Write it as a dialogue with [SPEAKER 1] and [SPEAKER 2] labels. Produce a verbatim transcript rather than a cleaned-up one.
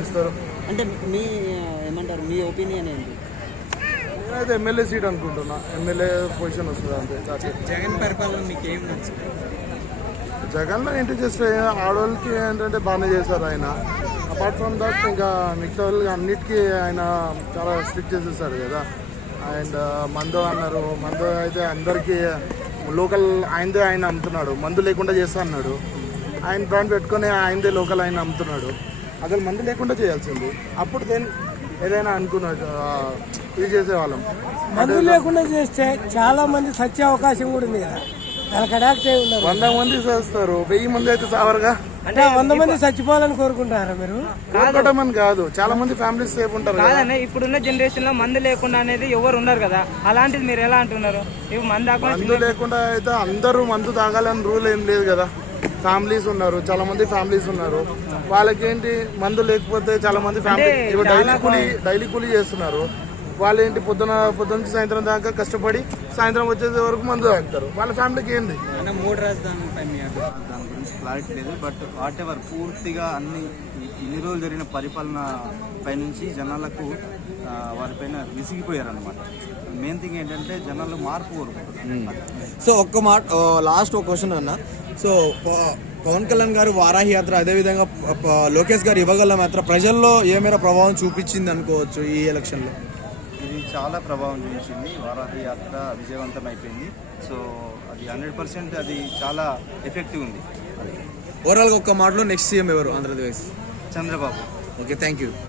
[SPEAKER 1] చేస్తారు.
[SPEAKER 2] అంటే మీ ఏమంటారు, మీ ఒపీనియన్ ఏంటి?
[SPEAKER 1] నేనైతే ఎమ్మెల్యే సీట్ అనుకుంటున్నా, ఎమ్మెల్యే పొజిషన్ వస్తుంది అంతే.
[SPEAKER 3] జగన్ పరిపాలన మీకు ఏం నచ్చింది?
[SPEAKER 1] జగన్లో ఏంటి చేస్తే ఆడవాళ్ళకి ఏంటంటే బాగానే చేశారు ఆయన. అపార్ట్ ఫ్రమ్ దట్ ఇంకా మిగతా వాళ్ళకి అన్నిటికీ ఆయన చాలా స్ట్రిక్ట్ చేసేసాడు కదా. అండ్ మందు అన్నారు, మందు అయితే అందరికీ లోకల్ ఆయనదే ఆయన అమ్ముతున్నాడు, మందు లేకుండా చేస్తా అన్నాడు. ఆయన బ్రాండ్ పెట్టుకొని ఆయనదే లోకల్ ఆయన అమ్ముతున్నాడు. అసలు మందు లేకుండా చేయాల్సింది, అప్పుడు దెన్ ఏదైనా అనుకున్నాడు ఇది చేసేవాళ్ళం.
[SPEAKER 4] మందు లేకుండా చేస్తే చాలా మంది సచ్చే అవకాశం కూడా ఉంది కదా, దానికి అడాక్ట్ అయి ఉన్నారు.
[SPEAKER 1] వంద మంది చేస్తారు, వెయ్యి మంది అయితే సావరుగా.
[SPEAKER 4] అంటే వంద మంది చచ్చిపోవాలని కోరుకుంటారా మీరు?
[SPEAKER 1] కోరుకోవటమని కాదు, చాలా మంది ఫ్యామిలీస్ సేఫ్ ఉంటారు కదా.
[SPEAKER 5] ఇప్పుడున్న జనరేషన్ లో మందు లేకుండా అనేది ఎవరు ఉన్నారు కదా, అలాంటిది మీరు ఎలా అంటున్నారు? ఇవి మందు
[SPEAKER 1] మందు లేకుండా అయితే అందరూ మందు తాగాలని రూల్ ఏం లేదు కదా. ఫ్యామిలీస్ ఉన్నారు, చాలా మంది ఫ్యామిలీస్ ఉన్నారు. వాళ్ళకి ఏంటి మందు లేకపోతే చాలా మంది ఫ్యామిలీ ఇప్పుడు డైలీ కూలీ డైలీ కూలీ చేస్తున్నారు. వాళ్ళు ఏంటి పొద్దున పొద్దున నుంచి సాయంత్రం దాకా కష్టపడి సాయంత్రం వచ్చేసే వరకు మందు తాగుతారు. వాళ్ళ ఫ్యామిలీకి ఏంది?
[SPEAKER 3] అంటే మూడు రాజధానులపై దాని గురించి క్లారిటీ లేదు. బట్ వాట్ ఎవర్ పూర్తిగా అన్ని ఇన్ని రోజులు జరిగిన పరిపాలన పై నుంచి జనాలకు వారిపైన విసిగిపోయారు అనమాట. మెయిన్ థింగ్ ఏంటంటే జనాలు మార్పు కోరుకుంటారు.
[SPEAKER 6] సో ఒక్క మాట లాస్ట్ ఒక క్వశ్చన్ అన్న. సో పవన్ కళ్యాణ్ గారు వారాహి యాత్ర, అదేవిధంగా లోకేష్ గారు ఇవ్వగల మాత్రం ప్రజల్లో ఏ మేర ప్రభావం చూపించింది అనుకోవచ్చు ఈ ఎలక్షన్లో?
[SPEAKER 3] ఇది చాలా ప్రభావం చూపించింది. వారాహి యాత్ర విజయవంతం అయిపోయింది. సో అది హండ్రెడ్ పర్సెంట్ అది చాలా ఎఫెక్టివ్ ఉంది.
[SPEAKER 6] ఓవరాల్గా ఒక్క మాటలో నెక్స్ట్ సీఎం ఎవరు Andhra Pradesh?
[SPEAKER 3] Chandrababu.
[SPEAKER 6] Okay, thank you.